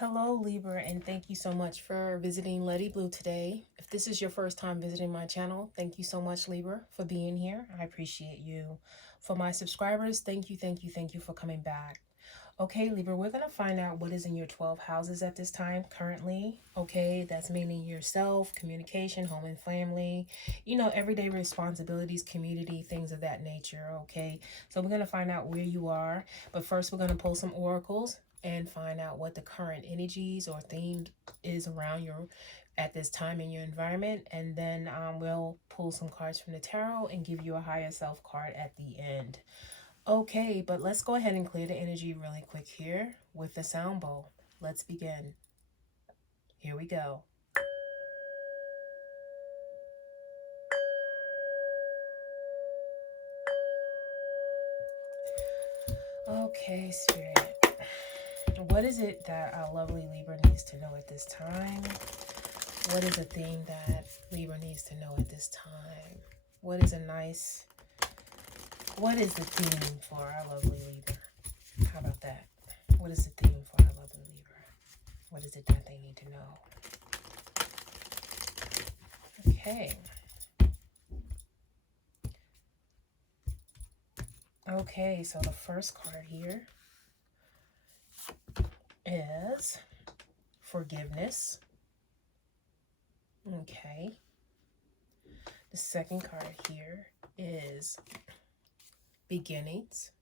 Hello, Libra, and thank you so much for visiting Letiblu today. If this is your first time visiting my channel, thank you so much, Libra, for being here. I appreciate you. For my subscribers, thank you for coming back. Okay, Libra, we're going to find out what is in your 12 houses at this time currently. Okay, that's meaning yourself, communication, home and family, everyday responsibilities, community, things of that nature. Okay, so we're going to find out where you are. But first, we're going to pull some oracles and find out what the current energies or theme is around you at this time in your environment. And then we'll pull some cards from the tarot and give you a higher self card at the end. Okay, but let's go ahead and clear the energy really quick here with the sound bowl. Let's begin. Here we go. Okay, Spirit. What is it that our lovely Libra needs to know at this time? What is a theme that Libra needs to know at this time? What is the theme for our lovely Libra? How about that? What is the theme for our lovely Libra? What is it that they need to know? Okay. Okay, so the first card here is forgiveness. Okay. The second card here is beginnings.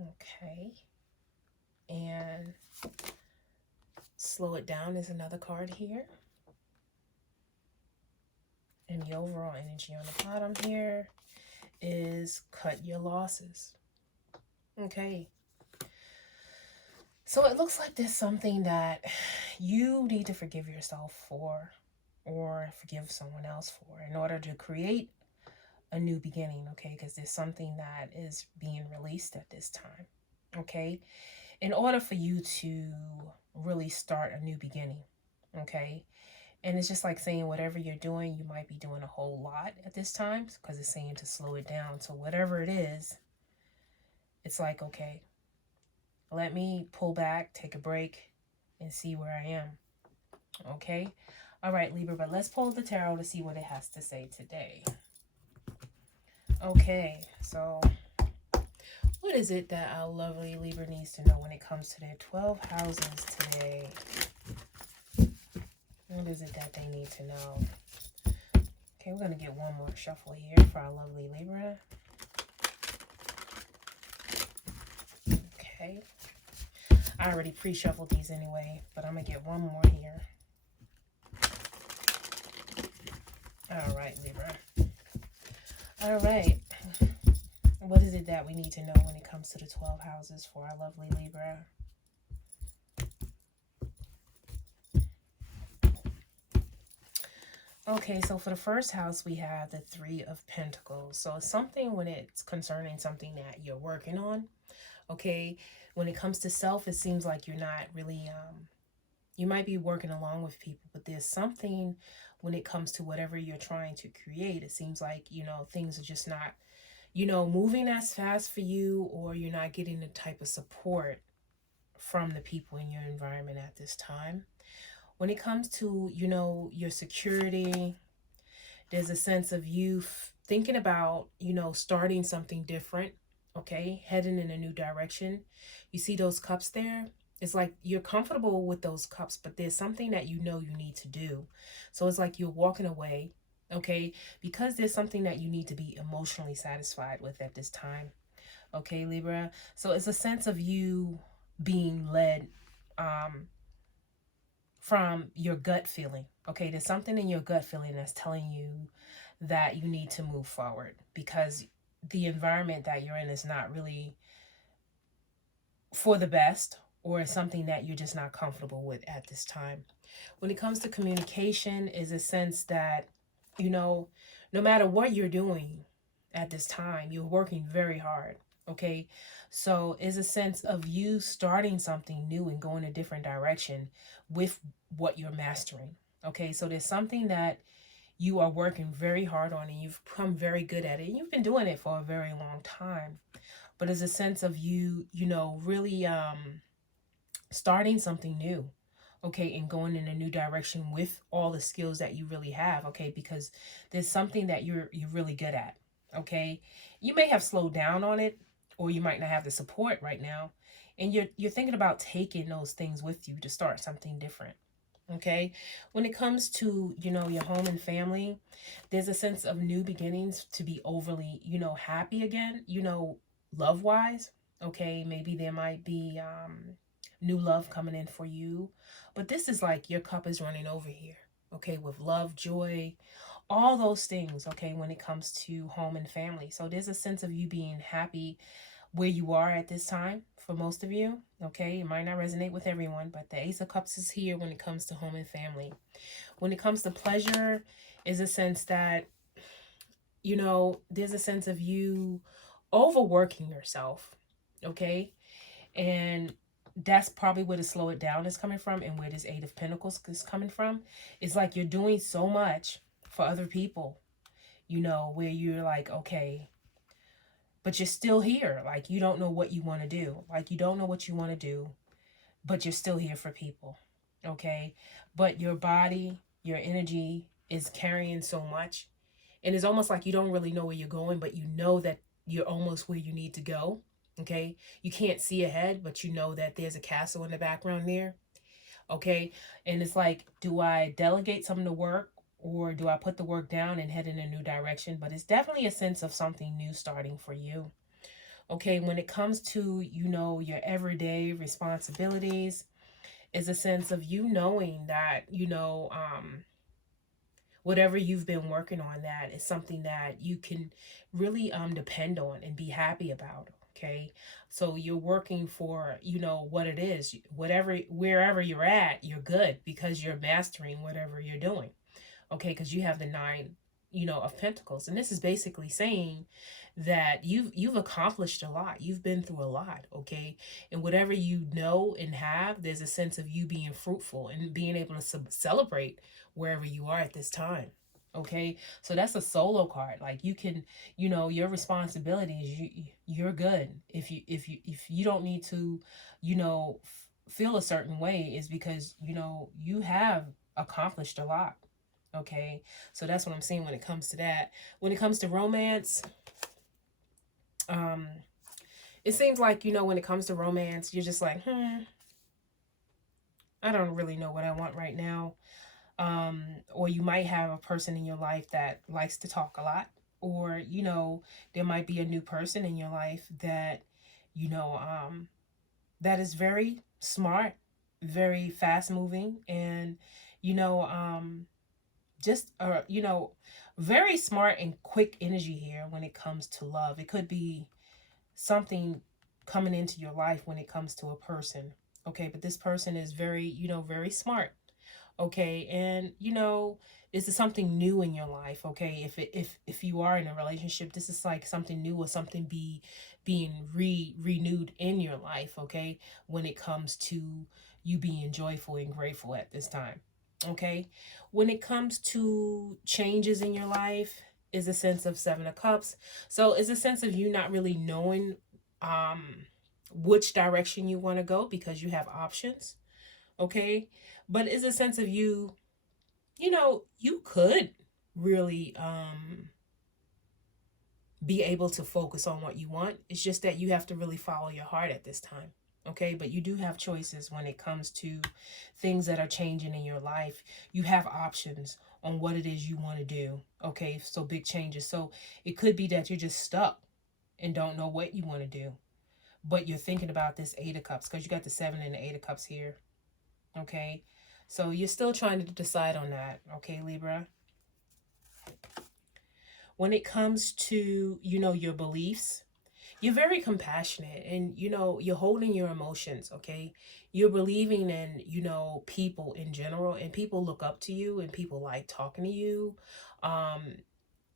Okay. And slow it down is another card here. And the overall energy on the bottom here is cut your losses. Okay. So it looks like there's something that you need to forgive yourself for or forgive someone else for in order to create a new beginning, okay? Because there's something that is being released at this time, okay? In order for you to really start a new beginning, okay? And it's just like saying whatever you're doing, you might be doing a whole lot at this time because it's saying to slow it down. So whatever it is, it's like, okay, let me pull back, take a break, and see where I am. Okay? All right, Libra, but let's pull the tarot to see what it has to say today. Okay, so what is it that our lovely Libra needs to know when it comes to their 12 houses today? What is it that they need to know? Okay, we're going to get one more shuffle here for our lovely Libra. Okay. I already pre-shuffled these anyway, but I'm going to get one more here. All right, Libra. All right. What is it that we need to know when it comes to the 12 houses for our lovely Libra? Okay, so for the first house, we have the Three of Pentacles. So something when it's concerning something that you're working on, okay? When it comes to self, it seems like you're not really, you might be working along with people, but there's something when it comes to whatever you're trying to create. It seems like, things are just not, moving as fast for you, or you're not getting the type of support from the people in your environment at this time. When it comes to, your security, there's a sense of you thinking about, starting something different, okay? Heading in a new direction. You see those cups there? It's like you're comfortable with those cups, but there's something that you need to do. So it's like you're walking away, okay? Because there's something that you need to be emotionally satisfied with at this time, okay, Libra? So it's a sense of you being led, from your gut feeling. Okay, there's something in your gut feeling that's telling you that you need to move forward because the environment that you're in is not really for the best, or it's something that you're just not comfortable with at this time. When it comes to communication, is a sense that, no matter what you're doing at this time, you're working very hard. Okay, so is a sense of you starting something new and going a different direction with what you're mastering. Okay, so there's something that you are working very hard on and you've become very good at it. And you've been doing it for a very long time. But there's a sense of you, really starting something new, okay, and going in a new direction with all the skills that you really have, okay, because there's something that you're really good at, okay. You may have slowed down on it, or you might not have the support right now, and you're thinking about taking those things with you to start something different. Okay, when it comes to, your home and family, there's a sense of new beginnings, to be overly, happy again, love wise. Okay, maybe there might be new love coming in for you, but this is like your cup is running over here, okay, with love, joy, all those things, okay, when it comes to home and family. So there's a sense of you being happy where you are at this time for most of you. Okay, it might not resonate with everyone, but the Ace of Cups is here when it comes to home and family. When it comes to pleasure, is a sense that, there's a sense of you overworking yourself. Okay, and that's probably where the slow it down is coming from, and where this Eight of Pentacles is coming from. It's like you're doing so much for other people, where you're like, okay, but you're still here. Like, you don't know what you want to do. Like, you don't know what you want to do, but you're still here for people. Okay. But your body, your energy is carrying so much. And it's almost like you don't really know where you're going, but you know that you're almost where you need to go. Okay. You can't see ahead, but you know that there's a castle in the background there. Okay. And it's like, do I delegate some of the work, or do I put the work down and head in a new direction? But it's definitely a sense of something new starting for you. Okay, when it comes to, your everyday responsibilities, is a sense of you knowing that, whatever you've been working on, that is something that you can really depend on and be happy about. Okay, so you're working for, what it is, whatever, wherever you're at, you're good because you're mastering whatever you're doing. Okay, because you have the Nine, of Pentacles, and this is basically saying that you've accomplished a lot, you've been through a lot. Okay, and whatever you know and have, there's a sense of you being fruitful and being able to celebrate wherever you are at this time. Okay, so that's a solo card. Like, you can, your responsibilities, you're good. If you don't need to, feel a certain way, is because, you have accomplished a lot. Okay, so that's what I'm saying when it comes to that. When it comes to romance, um, it seems like, when it comes to romance, you're just like, I don't really know what I want right now. Or you might have a person in your life that likes to talk a lot, or, there might be a new person in your life that, you know, um, that is very smart, very fast moving, and, you know, just very smart and quick energy here when it comes to love. It could be something coming into your life when it comes to a person. Okay, but this person is very, very smart. Okay, and this is something new in your life. Okay, if you are in a relationship, this is like something new, or something being renewed in your life. Okay, when it comes to you being joyful and grateful at this time. Okay, when it comes to changes in your life, is a sense of Seven of Cups. So it's a sense of you not really knowing um which direction you want to go, because you have options. Okay, but it's a sense of you, you could really be able to focus on what you want. It's just that you have to really follow your heart at this time. Okay, but you do have choices when it comes to things that are changing in your life. You have options on what it is you want to do. Okay, so big changes. So it could be that you're just stuck and don't know what you want to do, but you're thinking about this Eight of Cups, because you got the Seven and the Eight of Cups here. Okay, so you're still trying to decide on that. Okay, Libra. When it comes to, your beliefs, you're very compassionate, and, you're holding your emotions. Okay, you're believing in, people in general, and people look up to you, and people like talking to you. Um,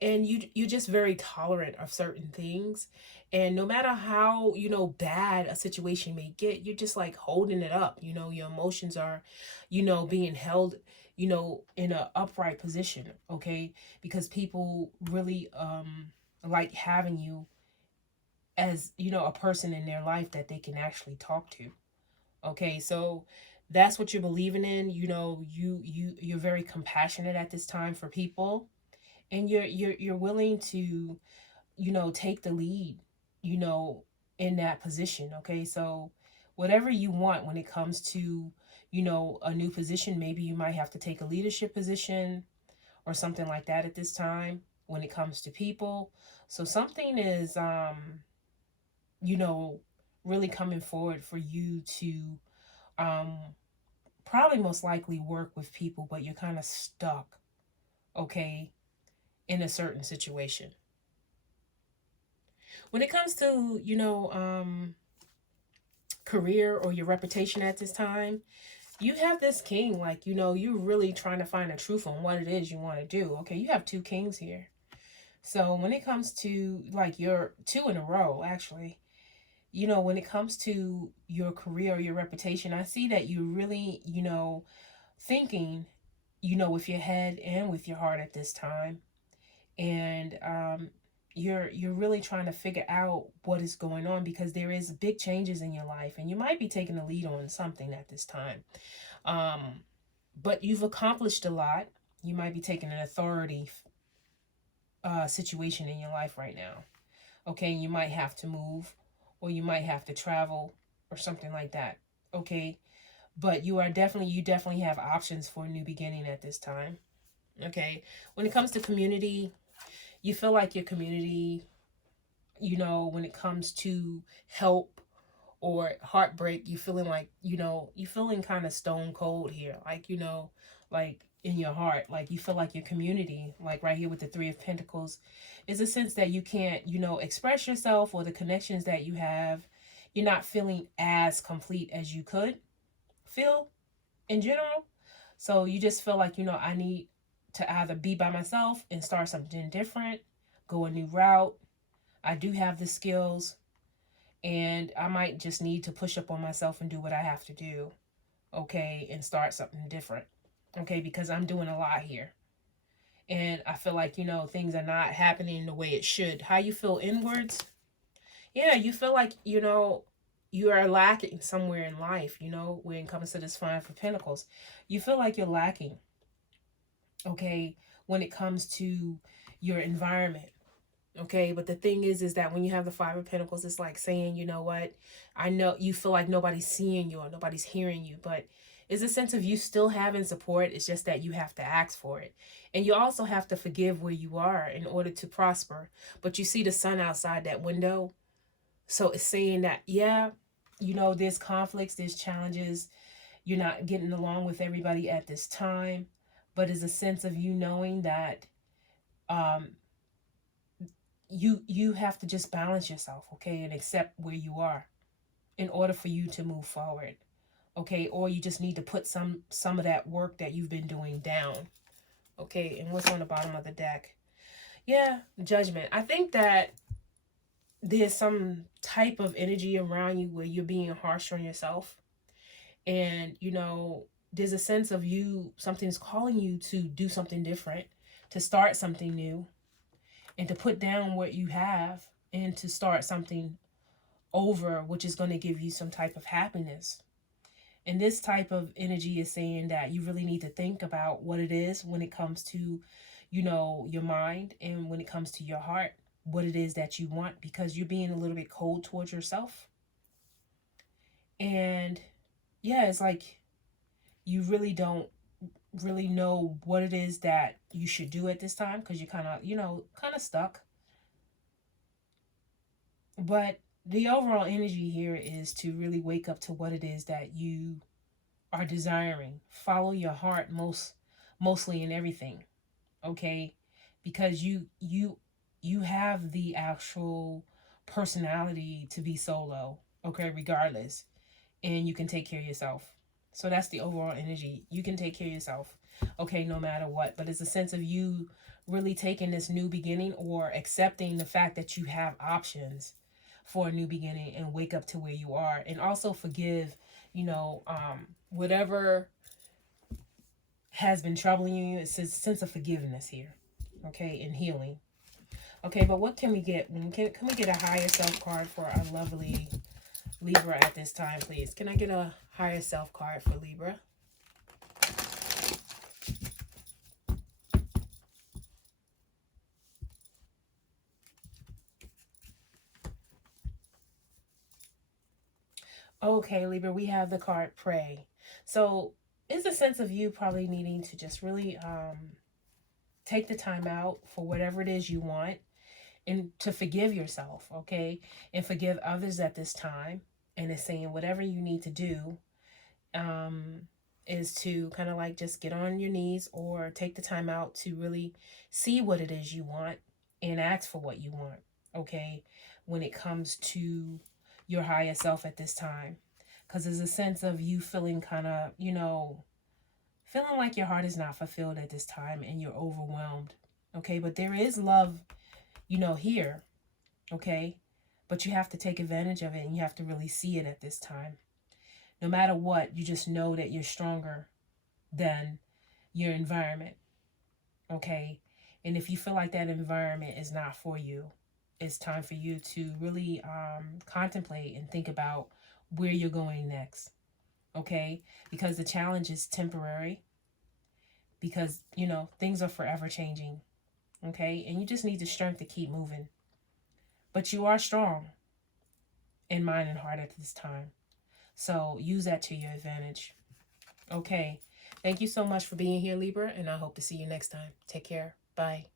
and you're just very tolerant of certain things, and no matter how, bad a situation may get, you're just like holding it up. Your emotions are, being held, in a upright position. Okay, because people really like having you as, a person in their life that they can actually talk to. Okay, so that's what you're believing in. You know, you're very compassionate at this time for people, and you're willing to, you know, take the lead, you know, in that position. Okay, so whatever you want when it comes to, you know, a new position, maybe you might have to take a leadership position or something like that at this time when it comes to people. So something is, you know, really coming forward for you to, um, probably most likely work with people, but you're kind of stuck, okay, in a certain situation. When it comes to, you know, career or your reputation at this time, you have this king, like, you know, you're really trying to find a truth on what it is you want to do. Okay, you have two kings here. So when it comes to like your two in a row, actually, you know, when it comes to your career or your reputation, I see that you're really, you know, thinking, you know, with your head and with your heart at this time. And you're really trying to figure out what is going on, because there is big changes in your life and you might be taking the lead on something at this time. Um, but you've accomplished a lot. You might be taking an authority situation in your life right now. Okay, you might have to move, or you might have to travel or something like that. Okay, but you definitely have options for a new beginning at this time. Okay, when it comes to community, you feel like your community, you know, when it comes to help or heartbreak, you feeling like, you know, you feeling kind of stone cold here, like, you know, like in your heart, like you feel like your community, like right here with the Three of Pentacles, is a sense that you can't, you know, express yourself, or the connections that you have, you're not feeling as complete as you could feel in general. So you just feel like, you know, I need to either be by myself and start something different, go a new route. I do have the skills, and I might just need to push up on myself and do what I have to do, okay, and start something different, okay, because I'm doing a lot here. And I feel like, you know, things are not happening the way it should. How you feel inwards? Yeah, you feel like, you know, you are lacking somewhere in life, you know, when it comes to this Five of Pentacles. You feel like you're lacking, okay, when it comes to your environment. Okay, but the thing is that when you have the Five of Pentacles, it's like saying, you know what, I know you feel like nobody's seeing you or nobody's hearing you, but it's a sense of you still having support. It's just that you have to ask for it. And you also have to forgive where you are in order to prosper. But you see the sun outside that window. So it's saying that, yeah, you know, there's conflicts, there's challenges. You're not getting along with everybody at this time. But it's a sense of you knowing that um, you have to just balance yourself, okay, and accept where you are in order for you to move forward, okay, or you just need to put some of that work that you've been doing down. Okay, and what's on the bottom of the deck? Yeah, Judgment. I think that there's some type of energy around you where you're being harsh on yourself, and you know, there's a sense of you, something's calling you to do something different, to start something new, and to put down what you have and to start something over, which is going to give you some type of happiness. And this type of energy is saying that you really need to think about what it is when it comes to, you know, your mind, and when it comes to your heart, what it is that you want, because you're being a little bit cold towards yourself. And yeah, it's like you really don't really know what it is that you should do at this time, because you're kind of, you know, kind of stuck. But the overall energy here is to really wake up to what it is that you are desiring. Follow your heart mostly in everything, okay? Because you have the actual personality to be solo, okay, regardless. And you can take care of yourself. So that's the overall energy. You can take care of yourself, okay, no matter what. But it's a sense of you really taking this new beginning, or accepting the fact that you have options for a new beginning, and wake up to where you are. And also forgive, you know, whatever has been troubling you. It's a sense of forgiveness here, okay, and healing. Okay, but what can we get? Can we get a higher self card for our lovely Libra at this time, please? Can I get a higher self card for Libra. Okay, Libra, we have the card pray. So it's a sense of you probably needing to just really take the time out for whatever it is you want and to forgive yourself, okay? And forgive others at this time. And it's saying whatever you need to do um, is to kind of like just get on your knees or take the time out to really see what it is you want and ask for what you want, okay? When it comes to your higher self at this time. Because there's a sense of you feeling kind of, feeling like your heart is not fulfilled at this time and you're overwhelmed, okay? But there is love, here, okay? But you have to take advantage of it and you have to really see it at this time. No matter what, you just know that you're stronger than your environment, okay? And if you feel like that environment is not for you, it's time for you to really contemplate and think about where you're going next, okay? Because the challenge is temporary, because, things are forever changing, okay? And you just need the strength to keep moving. But you are strong in mind and heart at this time. So use that to your advantage. Okay. Thank you so much for being here, Libra, and I hope to see you next time. Take care. Bye.